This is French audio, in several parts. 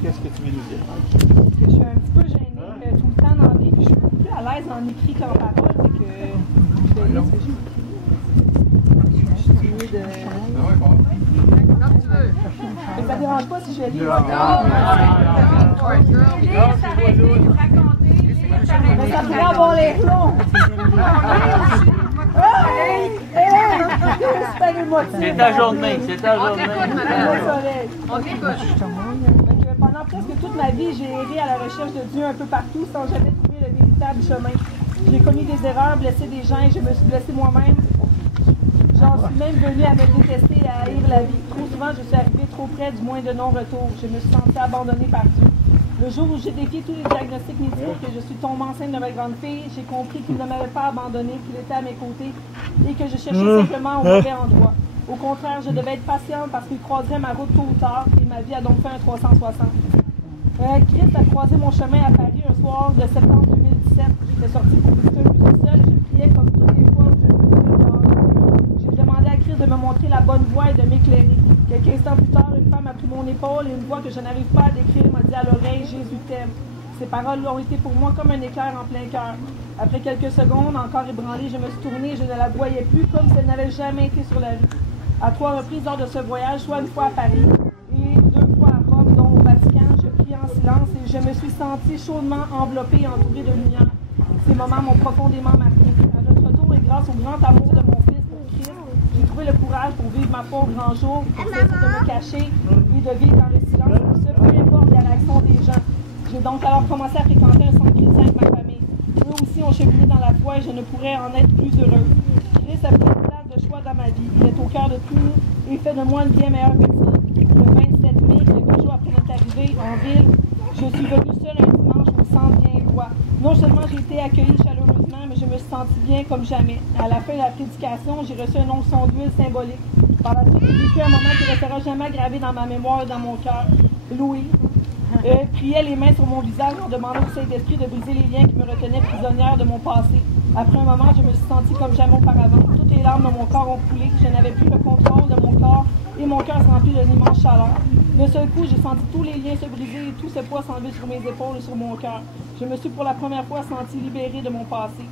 Qu'est-ce que tu veux nous dire? Je suis un petit peu gênée tout le temps dans la vie, puis je suis beaucoup plus à l'aise en écrit qu'en parole. C'est que je vais lire ce que j'ai écrit. Je suis timide. Comme tu veux. Mais ça ne dérange pas si je lis. Mais ça pourrait avoir l'air long. C'est ta journée, c'est ta journée. On t'écoute. Pendant presque toute ma vie, j'ai erré à la recherche de Dieu un peu partout sans jamais trouver le véritable chemin. J'ai commis des erreurs, blessé des gens et je me suis blessé moi-même. J'en suis même venue à me détester et à haïr la vie. Trop souvent, je suis arrivée trop près du point de non-retour. Je me suis sentie abandonnée par Dieu. Le jour où j'ai défié tous les diagnostics médicaux que je suis tombée enceinte de ma grande fille, j'ai compris qu'il ne m'avait pas abandonnée, qu'il était à mes côtés et que je cherchais simplement au mauvais endroit. Au contraire, je devais être patiente parce qu'il croiserait ma route tôt ou tard et ma vie a donc fait un 360. Christ a croisé mon chemin à Paris un soir de septembre 2017. J'étais sortie pour visiter un musée seul, je priais comme toutes les fois où je suis venue dehors. J'ai demandé à Christ de me montrer la bonne voie et de m'éclairer. Quelques instants plus tard, une femme a pris mon épaule et une voix que je n'arrive pas à décrire m'a dit à l'oreille « Jésus t'aime ». Ces paroles ont été pour moi comme un éclair en plein cœur. Après quelques secondes, encore ébranlée, je me suis tournée et je ne la voyais plus comme si elle n'avait jamais été sur la rue. À 3 reprises lors de ce voyage, soit une fois à Paris et 2 fois à Rome, dont au Vatican, je priais en silence et je me suis sentie chaudement enveloppée et entourée de lumière. Ces moments m'ont profondément marquée. À notre retour et grâce au grand amour de mon fils pour Christ, j'ai trouvé le courage pour vivre ma foi au grand jour, pour cesser de me cacher et de vivre dans le silence, pour ce, peu importe la réaction des gens. J'ai donc alors commencé à fréquenter un centre chrétien avec ma famille. Eux aussi ont cheminé dans la foi et je ne pourrais en être plus heureuse. Christ a pris une place de choix dans ma vie. Il est au cœur de tout et fait de moi une bien meilleure personne. Le 27 mai, quelques jours après notre arrivée en ville, je suis venue seule un dimanche au centre Bien-Loi. Non seulement j'ai été accueillie chaleureusement, mais je me suis sentie bien comme jamais. À la fin de la prédication, j'ai reçu un onction d'huile symbolique. Par la suite, j'ai vécu un moment qui restera jamais gravé dans ma mémoire et dans mon cœur. Louis priait les mains sur mon visage en demandant au Saint-Esprit de briser les liens qui me retenaient prisonnière de mon passé. Après un moment, je me suis sentie comme jamais auparavant. Toutes les larmes de mon corps ont coulé. Je n'avais plus le contrôle de mon corps et mon cœur s'est rempli d'une immense chaleur. D'un seul coup, j'ai senti tous les liens se briser et tout ce poids s'enlever sur mes épaules et sur mon cœur. Je me suis pour la première fois sentie libérée de mon passé.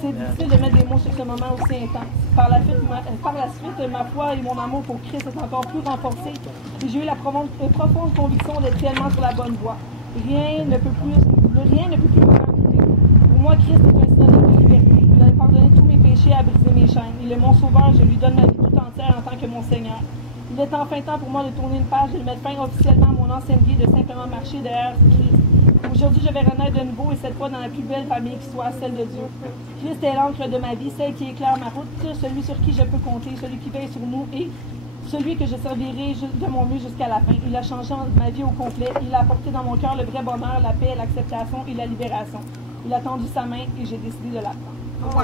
C'est difficile de mettre des mots sur ce moment aussi intense. Par la suite, ma foi et mon amour pour Christ est encore plus renforcé et j'ai eu la profonde conviction d'être réellement sur la bonne voie. Rien ne peut plus me faire douter. Pour moi, Christ est un synonyme de liberté. Il a pardonné tous mes péchés et a brisé mes chaînes. Il est mon sauveur, je lui donne ma vie tout entière en tant que mon Seigneur. Il est enfin temps pour moi de tourner une page et de mettre fin officiellement à mon ancienne vie de simplement marcher derrière Christ. Aujourd'hui, je vais renaître de nouveau et cette fois dans la plus belle famille qui soit, celle de Dieu. Christ est l'encre de ma vie, celle qui éclaire ma route, celui sur qui je peux compter, celui qui veille sur nous et celui que je servirai de mon mieux jusqu'à la fin. Il a changé ma vie au complet. Il a apporté dans mon cœur le vrai bonheur, la paix, l'acceptation et la libération. Il a tendu sa main et j'ai décidé de la prendre. Wow.